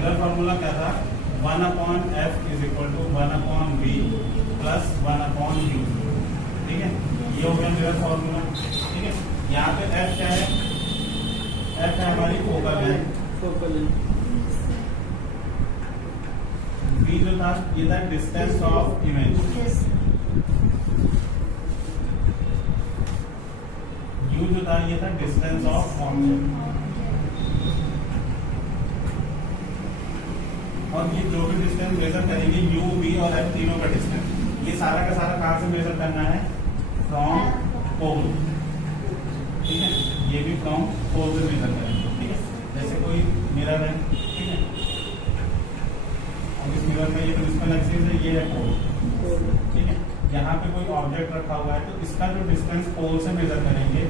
Mirror formula क्या था, 1/f is equal to 1/v plus 1/u। ठीक है, ये हो गया मिरर फॉर्मूला। ठीक है, यहाँ पे f क्या है, f है हमारी फोकल लेंथ, v जो था ये था डिस्टेंस ऑफ इमेज, u जो था ये था डिस्टेंस ऑफ ऑब्जेक्ट। और ये जो भी डिस्टेंस मेजर करेंगे u, v और f तीनों का डिस्टेंस, ये सारा का सारा कहाँ से मेजर करना है, फ्रॉम पोल। ठीक है, ये भी फ्रॉम पोल से मेजर करेंगे। ठीक है, जैसे कोई मिरर है, ठीक है, और इस मिरर में ये प्रिंसिपल एक्सिस है, ये है पोल। ठीक है, यहाँ पे कोई ऑब्जेक्ट रखा हुआ है तो इसका जो डिस्टेंस पोल से मेजर करेंगे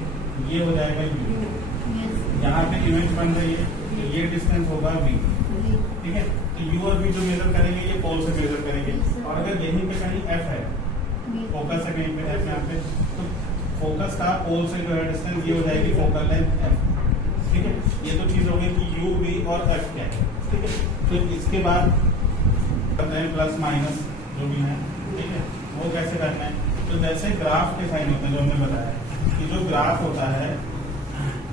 ये हो जाएगा u। यहाँ पे इमेज बन रही है तो ये डिस्टेंस होगा v। ठीक है, तो u और v जो मेजर करेंगे ये पोल से मेजर करेंगे। और अगर यहीं पे कहीं f है, फोकस है कहीं पे f यहाँ पे, तो फोकस का पोल से जो है डिस्टेंस ये हो जाएगी फोकल लेंथ f। ठीक है, ये तो चीज हो गई कि u, v और f क्या है। ठीक है, तो इसके बाद करते हैं प्लस माइनस जो भी है। ठीक है, वो कैसे करना है, तो जैसे ग्राफ के साइन होते हैं जो हमने बताया कि जो ग्राफ होता है,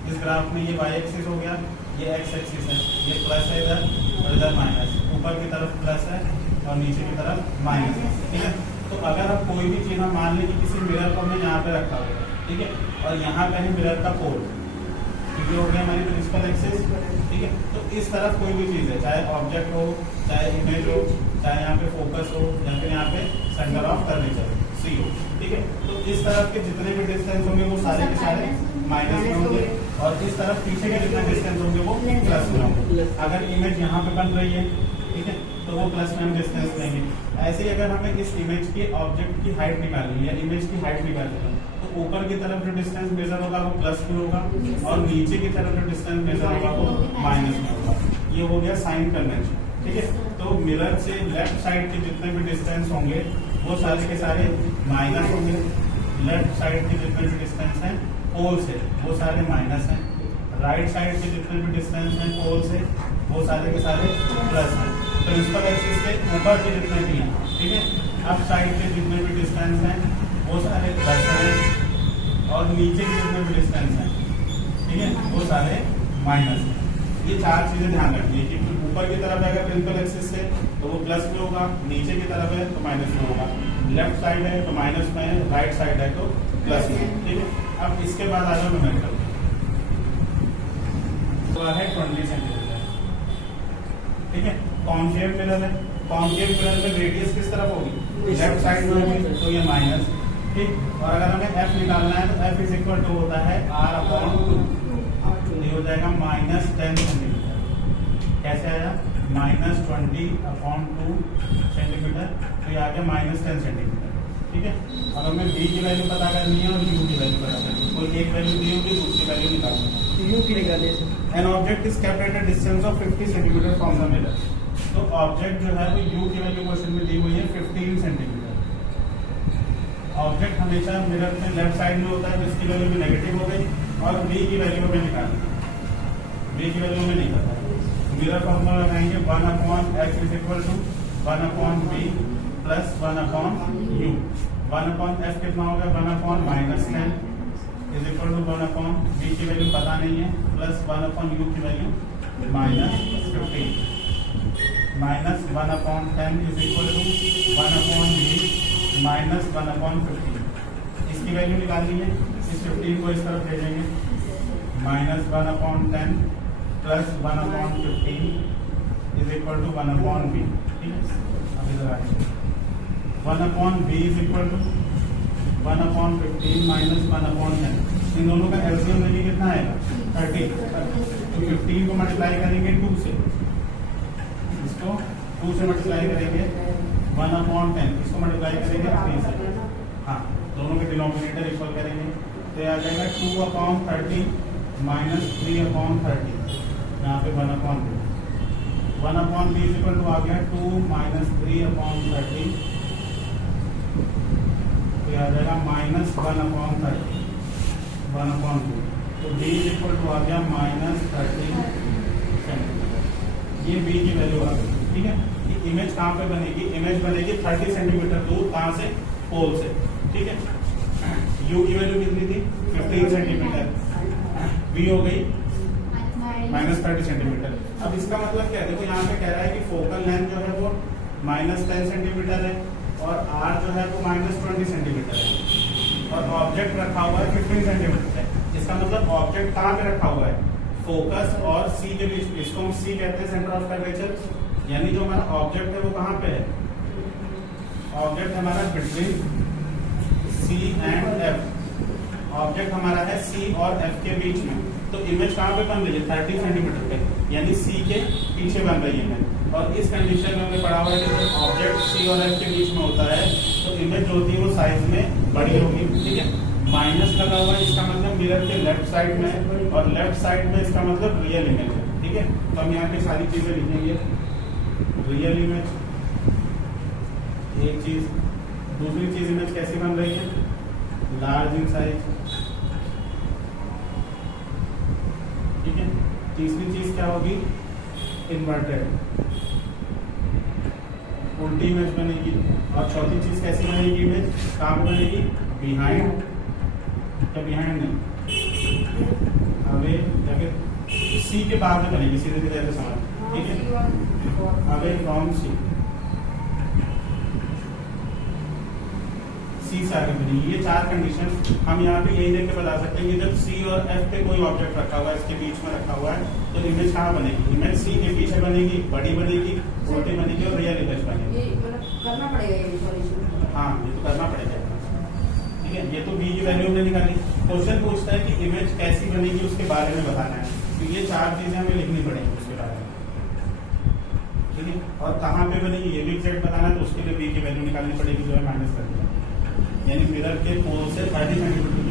इस ग्राफ में ये y एक्सिस हो गया, ये x एक्सिस है, ये प्लस है इधर और इधर माइनस, ऊपर की तरफ प्लस है और नीचे की तरफ माइनस है। ठीक है, तो अगर आप कोई भी चीज हम मान लें कि किसी मिरर को हमने यहाँ पे रखा हुआ है, ठीक है, और यहाँ पे है मिरर का पोल, ये हो गया हमारी प्रिंसिपल एक्सिस। ठीक है, तो इस तरफ कोई भी चीज है, चाहे ऑब्जेक्ट हो, चाहे इमेज हो, चाहे यहाँ पे फोकस हो, या फिर यहाँ पे सेंटर ऑफ कर्वेचर सी हो। ठीक है, तो इस तरफ के जितने भी डिस्टेंस होंगे वो सारे के सारे माइनस में होंगे, और इस तरफ पीछे के जितने डिस्टेंस होंगे वो प्लस में होंगे। अगर इमेज यहाँ पे बन रही है, ठीक है, तो वो प्लस में हम डिस्टेंस लेंगे। ऐसे ही अगर हमें इस इमेज के ऑब्जेक्ट की हाइट निकालनी है या इमेज की हाइट निकालनी है, तो ऊपर की तरफ जो डिस्टेंस मेजर होगा वो प्लस में होगा, और नीचे की तरफ जो डिस्टेंस मेजर होगा वो माइनस में होगा। ये हो गया साइन कन्वेंशन। ठीक है, तो मिरर से लेफ्ट साइड के जितने भी डिस्टेंस होंगे वो सारे के सारे माइनस होंगे, लेफ्ट साइड के जितने भी डिस्टेंस हैं पोल से वो सारे माइनस हैं, राइट साइड के जितने भी डिस्टेंस हैं पोल से वो सारे के सारे प्लस हैं। प्रिंसिपल एक्सिस के ऊपर के जितने भी हैं, ठीक है, अप साइड के जितने भी डिस्टेंस हैं वो सारे प्लस हैं, और नीचे के जितने भी डिस्टेंस हैं, ठीक है, वो सारे माइनस हैं। ये चार चीजें ध्यान रखनी है कि ऊपर की तरफ अगर प्रिंसिपल एक्सिस से तो वो प्लस में होगा, नीचे की तरफ है तो माइनस में होगा, लेफ्ट साइड है तो माइनस में है, राइट साइड है तो प्लस में। ठीक है, अब इसके बाद आ जाओ न्यूमेरिकल तो है 20 सेंटीमीटर। ठीक है, कॉन्केव मिरर है, कॉन्केव मिरर में रेडियस किस तरफ होगी, लेफ्ट साइड में होगी, तो ये माइनस। ठीक, और अगर हमें f निकालना है तो f इज इक्वल टू होता है r/2, ये हो जाएगा -10 सेंटीमीटर। कैसे आया, -20/2 सेंटीमीटर, तो ये आ गया -10 सेंटीमीटर। ठीक है, अब हमें v की वैल्यू पता करनी है और u की वैल्यू पता करनी है। कोई एक वैल्यू दी होगी दूसरी वैल्यू निकालनी है। u की निकालिए। An object is kept at a distance of 50 centimetre from the mirror. तो ऑब्जेक्ट जो है वो u की वैल्यू क्वेश्चन में दी हुई है 15 सेंटीमीटर। ऑब्जेक्ट हमेशा मिरर में लेफ्ट साइड में होता है, तो इसकी वैल्यू भी नेगेटिव हो गई, और v की वैल्यू हमें निकालनी है। v की वैल्यू हमें नहीं पता है, मिरर फॉर्मूला लगाएंगे 1/f is equal to 1/v plus 1/u। 1/f कितना हो गया, 1/-10 इज इक्वल टू 1/v की वैल्यू पता नहीं है, प्लस 1/u की value -15 minus 1/10 is equal to 1/v minus 1/15। इसकी वैल्यू निकालनी है, इस 15 को इस तरफ भेजेंगे, -1/10 plus 1/15 is equal to 1/v। ठीक है, अब इधर आएंगे 1/v is equal to 1/15 minus 1/10। इन दोनों का एलसीएम लेंगे कितना आएगा 30। तो 15 को मल्टीप्लाई करेंगे 2 से, इसको 2 से मल्टीप्लाई करेंगे 1/10, इसको मल्टीप्लाई करेंगे 3 से। हाँ, दोनों के डिनोमिनेटर इक्वल करेंगे तो यह आ जाएगा 2/30 माइनस 3/30, यहाँ पे 1/v। 1/v is equal to आ गया 2 माइनस 3/30, तो यह आ जाएगा -1/30 1/2। तो v इज इक्वल टू आ गया -13 सेंटीमीटर। ये बी की वैल्यू आ गई, ठीक है। ये इमेज कहाँ पे बनेगी, इमेज बनेगी 30 सेंटीमीटर दूर, कहाँ से, पोल से, ठीक है। यू की वैल्यू कितनी थी, 15 सेंटीमीटर, वी हो गई -30 सेंटीमीटर। अब इसका मतलब क्या है, देखो यहाँ पे कह रहा है कि फोकल लेंथ जो है वो -10 सेंटीमीटर है और आर जो है वो -20 सेंटीमीटर है और ऑब्जेक्ट रखा हुआ है 15 सेंटीमीटर है। इसका मतलब ऑब्जेक्ट कहाँ पे रखा हुआ है, फोकस और सी के बीच में। इसको हम सी कहते हैं, सेंटर ऑफ कर्वेचर, यानी जो हमारा ऑब्जेक्ट है वो कहाँ पे है, ऑब्जेक्ट हमारा between C and F. Object हमारा है सी और एफ के बीच में, तो इमेज कहाँ पे बन रही है, 30 सेंटीमीटर पे, यानी सी के पीछे बन रही है इमेज। और इस कंडीशन में हमने पढ़ा हुआ है कि जब ऑब्जेक्ट सी और एफ के बीच में होता है तो इमेज जो होती है वो साइज में बड़ी होगी, ठीक है। माइनस लगा हुआ है, इसका मतलब मिरर के लेफ्ट साइड में, और लेफ्ट साइड में इसका मतलब रियल इमेज है, ठीक है। तो हम यहाँ पे सारी चीजें लिखेंगे, रियल इमेज एक चीज, दूसरी चीज इमेज कैसी बन रही है, लार्ज इन साइज, ठीक है। तीसरी चीज क्या होगी, इन्वर्टेड, उल्टी इमेज बनेगी। और चौथी चीज कैसी बनेगी, इमेज कहाँ पे बनेगी, बिहाइंड, या बिहाइंड नहीं, अवे, या फिर सी के बाद में बनेगी, सीधे सीधे ऐसे समझ, ठीक है, अवे फ्रॉम सी, सी से आगे बनेगी। ये चार कंडीशन हम यहाँ पे यही देख के बता सकते हैं कि जब सी और एफ पे कोई ऑब्जेक्ट रखा हुआ है, इसके बीच में रखा हुआ है, तो इमेज कहाँ बनेगी, इमेज सी के पीछे बनेगी, बड़ी बनेगी, छोटी बनेगी और रियल इमेज बनेगी। करना पड़ेगा ये सॉल्यूशन, हाँ ये तो करना पड़ेगा, ठीक है। ये तो बी की वैल्यू हमने निकाली। क्वेश्चन पूछता है कि इमेज कैसी बनेगी उसके बारे में बताना है, तो ये चार चीजें हमें लिखनी पड़ेंगी उसके बारे में, ठीक है। और कहाँ पे बनेगी ये भी एग्जैक्ट बताना है, तो उसके लिए बी की वैल्यू निकालनी पड़ेगी जो है -30, यानी मिरर के पोल से 30 सेंटीमीटर